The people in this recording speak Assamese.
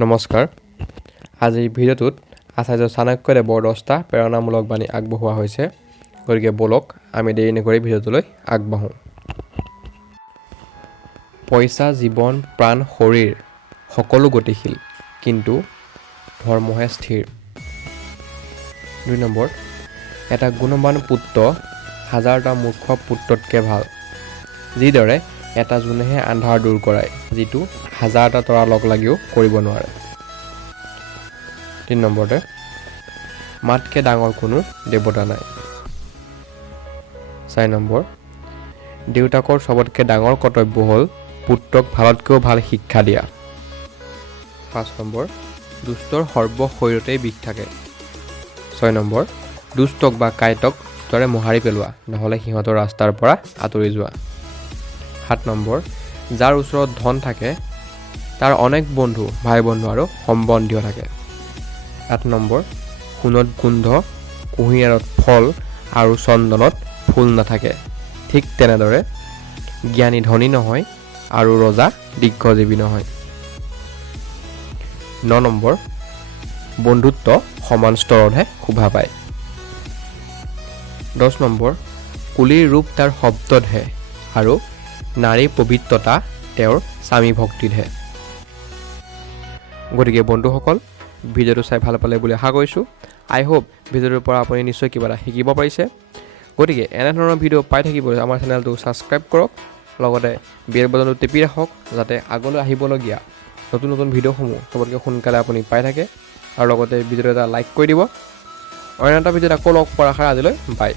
নমস্কাৰ। আজিৰ ভিডিঅ'টোত আচাৰ্য চাণক্যদেৱৰ 10টা প্ৰেৰণামূলক বাণী আগবঢ়োৱা হৈছে। গতিকে বলক আমি দেৰি নকৰি ভিডিঅ'টোলৈ আগবাঢ়োঁ। পইচা, জীৱন, প্ৰাণ, শৰীৰ সকলো গতিশীল, কিন্তু ধৰ্মহে স্থিৰ। 2 নম্বৰ, এটা গুণৱান পুত্ৰ হাজাৰটা মূৰ্খ পুত্ৰতকৈ ভাল। যিদৰে এটা জোনেহে আন্ধাৰ দূৰ কৰায়, যিটো হাজাৰটা তৰা লগ লাগিও কৰিব নোৱাৰে। 3 নম্বৰতে, মাতকৈ ডাঙৰ কোনো দেৱতা নাই। 4 নম্বৰ, দেউতাকৰ চবতকৈ ডাঙৰ কৰ্তব্য হ'ল পুত্ৰক ভালতকৈও ভাল শিক্ষা দিয়া। 5 নম্বৰ, দুষ্টৰ সৰ্ব শৰীৰতেই বিষ থাকে। 6 নম্বৰ, দুষ্টক বা কাঁইটক দুষ্টৰে মোহাৰি পেলোৱা, নহ'লে সিহঁতৰ ৰাস্তাৰ পৰা আঁতৰি যোৱা। 7 নম্বৰ, যাৰ ওচৰত ধন থাকে তাৰ অনেক বন্ধু, ভাই বন্ধু আৰু সম্বন্ধীয় থাকে। 8 নম্বৰ, সোণত গোন্ধ, কুঁহিয়াৰত ফল আৰু চন্দনত ফুল নাথাকে। ঠিক তেনেদৰে জ্ঞানী ধনী নহয় আৰু ৰজা দীৰ্ঘজীৱী নহয়। 9 নম্বৰ, বন্ধুত্ব সমান স্তৰতহে শোভা পায়। 10 নম্বৰ, কুলিৰ ৰূপ তাৰ শব্দতহে আৰু নাৰীৰ পবিত্ৰতা তেওঁৰ স্বামী ভক্তিতহে। গতিকে বন্ধুসকল, ভিডিঅ'টো চাই ভাল পালে বুলি আশা কৰিছোঁ। আই হোপ ভিডিঅ'টোৰ পৰা আপুনি নিশ্চয় কিবা এটা শিকিব পাৰিছে। গতিকে এনেধৰণৰ ভিডিঅ' পাই থাকিবলৈ আমাৰ চেনেলটো ছাবস্ক্ৰাইব কৰক, লগতে বেল বাটনটো টিপি ৰাখক, যাতে আগলৈ আহিবলগীয়া নতুন নতুন ভিডিঅ'সমূহ চবতকৈ সোনকালে আপুনি পাই থাকে। আৰু লগতে ভিডিঅ'টো এটা লাইক কৰি দিব। অন্য এটা ভিডিঅ'ত আকৌ লগ পোৱাৰ আশাৰে আজিলৈ বাই।